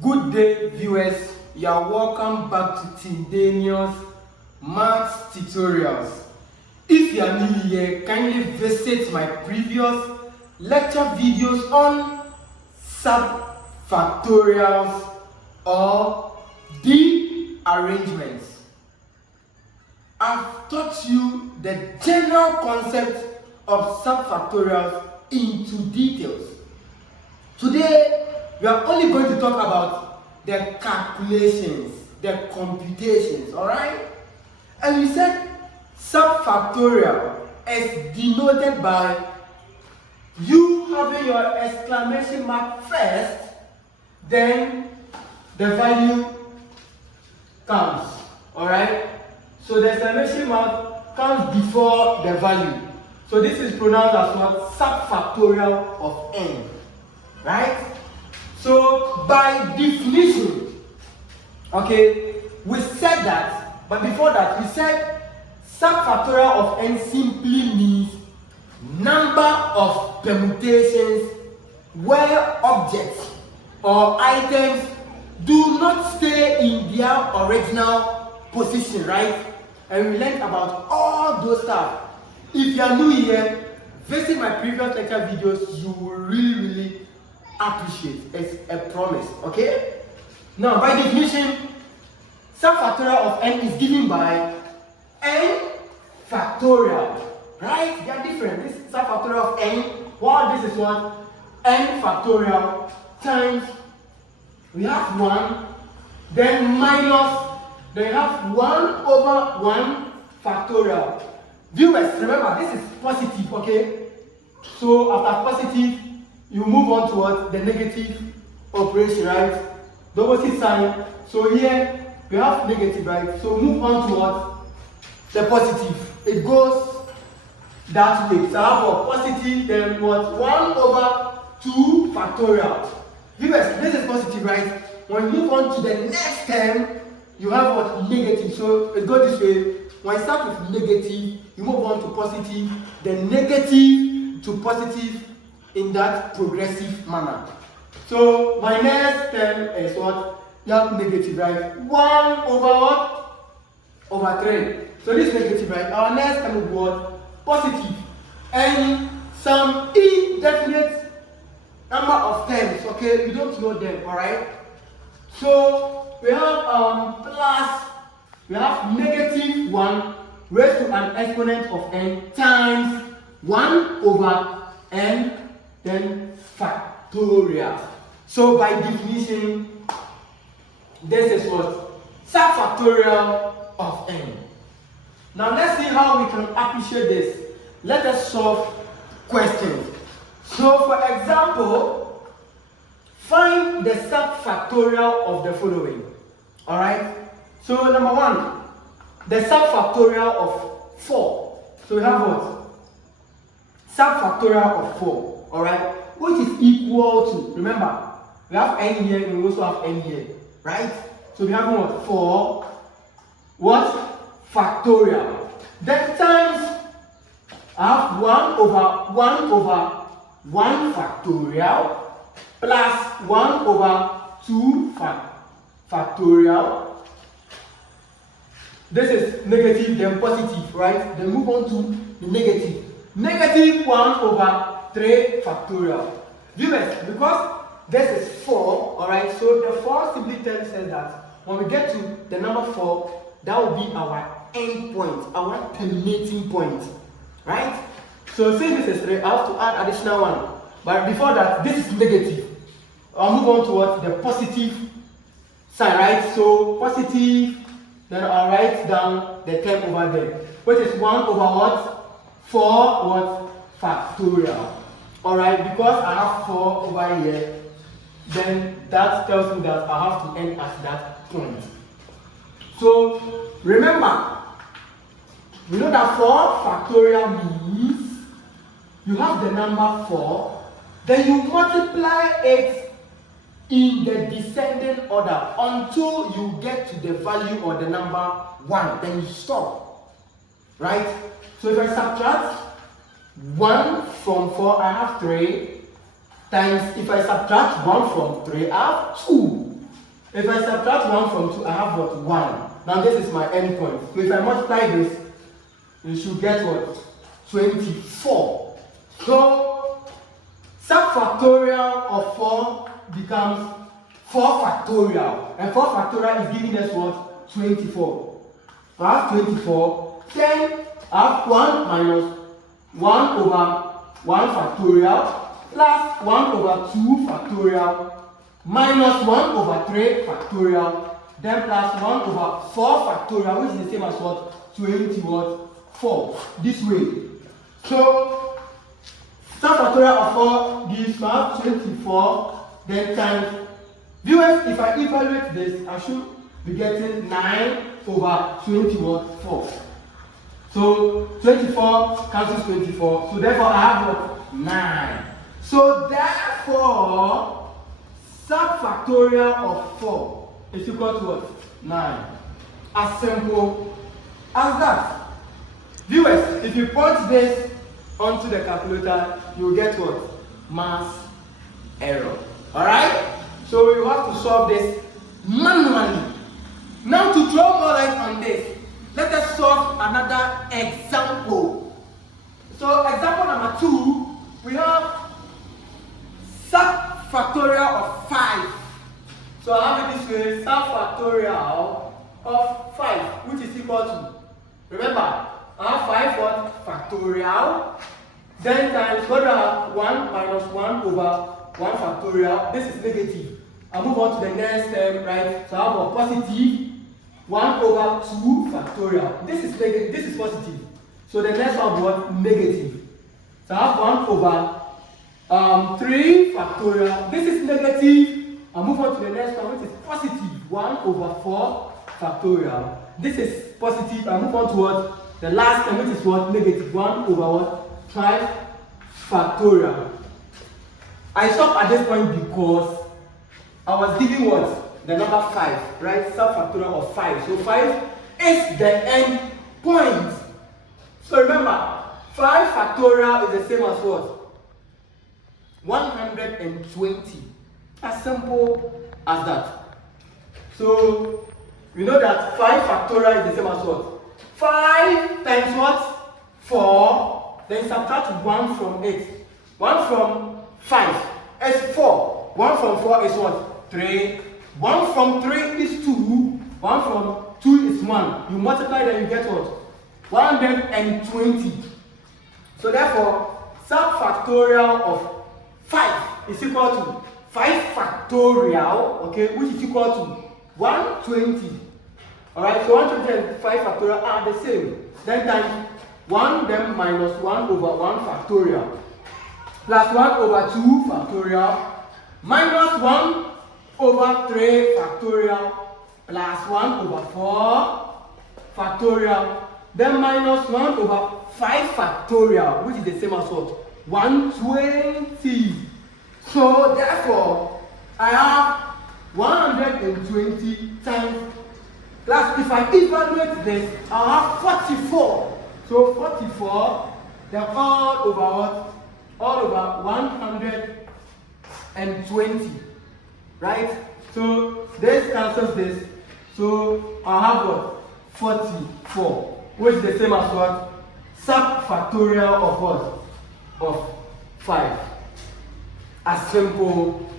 Good day, viewers. You are welcome back to Daniel's Maths Tutorials. If you are new here, kindly visit my previous lecture videos on subfactorials or derangements. I've taught you the general concept of subfactorials into details. Today, we are only going to talk about the calculations, the computations, alright? And we said subfactorial is denoted by you having your exclamation mark first, then the value comes, alright? So the exclamation mark comes before the value. So this is pronounced as what? Subfactorial of n, right? So by definition, okay, we said that, but before that we said subfactorial of n simply means number of permutations where objects or items do not stay in their original position, right? And we learned about all those stuff. If you are new here, visit my previous lecture videos, you will really appreciate. It's a promise, okay? Now, by definition, subfactorial of n is given by n factorial, right? They are different. This is subfactorial of n, while this is what? N factorial times, we have 1, then minus, then you have 1 over 1 factorial. Viewers, remember, this is positive, okay? So, after positive, you move on towards the negative operation, right? The opposite sign. So here we have negative, right? So move on towards the positive. It goes that way. So I have a positive, then what? 1 over 2 factorial. Viewers, this is positive, right? When you move on to the next term, you have what? Negative. So it goes this way. When you start with negative, you move on to positive, then negative to positive, in that progressive manner. So my next term is what? You have negative, right? 1 over what? Over 3. So this is negative, right? Our next term will be what? Positive. And some indefinite number of terms, okay? We don't know them, alright? So we have plus, we have negative 1 raised to an exponent of n times 1 over n, then factorial. So by definition, this is what? Subfactorial of n. Now let's see how we can appreciate this. Let us solve questions. So for example, find the subfactorial of the following. Alright? So number 1, the subfactorial of 4. So we have what? Subfactorial of 4. Alright, which is equal to, remember, we have n here and we also have n here, right? So we have what? 4, what? Factorial. Then times, I have 1 over 1 factorial plus 1 over 2 factorial. This is negative, then positive, right? Then move on to the negative. Negative 1 over 3 factorial. Viewers, because this is 4, alright, so the 4 simply tells us that when we get to the number 4, that will be our end point, our terminating point, right? So since this is 3, I have to add additional 1. But before that, this is negative. I'll move on towards the positive side, right? So positive, then I'll write down the term over there, which is 1 over what? 4 what? Factorial. Alright, because I have 4 over here, then that tells me that I have to end at that point. So remember, we know that 4 factorial means you have the number 4, then you multiply it in the descending order until you get to the value or the number 1, then you stop. Right? So if I subtract 1 from 4, I have 3, times if I subtract 1 from 3, I have 2. If I subtract 1 from 2, I have what? 1. Now this is my end point. So if I multiply this, you should get what? 24. So subfactorial of 4 becomes 4 factorial. And 4 factorial is giving us what? 24. So I have 24. Then I have 1 minus 1 over 1 factorial plus 1 over 2 factorial minus 1 over 3 factorial, then plus 1 over 4 factorial, which is the same as what? 24. This way. So subfactorial of 4 gives me 24, then times. Viewers, if I evaluate this, I should be getting 9 over 24. So 24 cancels 24. So therefore I have what? 9. So therefore subfactorial of 4 is equal to what? 9. As simple as that. Viewers, if you put this onto the calculator, you get what? Mass error. Alright? So you have to solve this manually. Now to throw more light on this, let us solve another example. So example number 2, we have subfactorial of 5. So I have it this way, subfactorial of 5, which is equal to, remember, I have 5 what? Factorial. Then times what I have? 1 minus 1 over 1 factorial. This is negative. I move on to the next term, right? So I have a positive 1 over 2 factorial. This is negative, this is positive. So the next one was negative. So I have 1 over 3 factorial. This is negative. I move on to the next one, which is positive 1 over 4 factorial. This is positive. I move on to what? The last term, which is what? Negative 1 over what? 5 factorial. I stop at this point because I was given what? The number 5, right? Subfactorial of 5. So 5 is the end point. So remember, 5 factorial is the same as what? 120. As simple as that. So we know that 5 factorial is the same as what? 5 times what? 4. Then subtract 1 from it. 1 from 5 is 4. 1 from 4 is what? 3. 1 from 3 is 2. 1 from 2 is 1. You multiply then you get what? 120. So therefore, subfactorial of 5 is equal to 5 factorial, okay, which is equal to 120. Alright, so 120 and 5 factorial are the same. Then times 1 then minus 1 over 1 factorial plus 1 over 2 factorial minus 1 over 3 factorial plus 1 over 4 factorial, then minus 1 over 5 factorial, which is the same as what? 120. So therefore, I have 120 times, plus if I evaluate this, I'll have 44. So 44, then all over what? All over 120. Right? So this cancels this. So I'll have what? 44. Which is the same as what? Subfactorial of what? Of 5. As simple